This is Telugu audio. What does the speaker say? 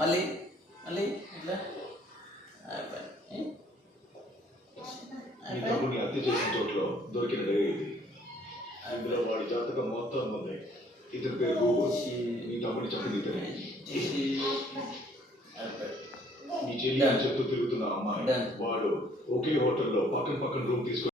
మళ్ళీ మళ్ళీ ఇట్లా మీ తమ్ముడిని హత్య చేసిన చోట్లో దొరికిన డైరీ ఇది. ఇందులో వాడి జాతకం మొత్తం ఉంది. ఇతని పేరు గోగు. మీ తమ్ముడిని చెప్పింది ఇతనే. మీ చెల్లి అని చెప్తూ తిరుగుతున్న అమ్మాయి వాడు ఒకే హోటల్లో పక్కన రూమ్ తీసుకుని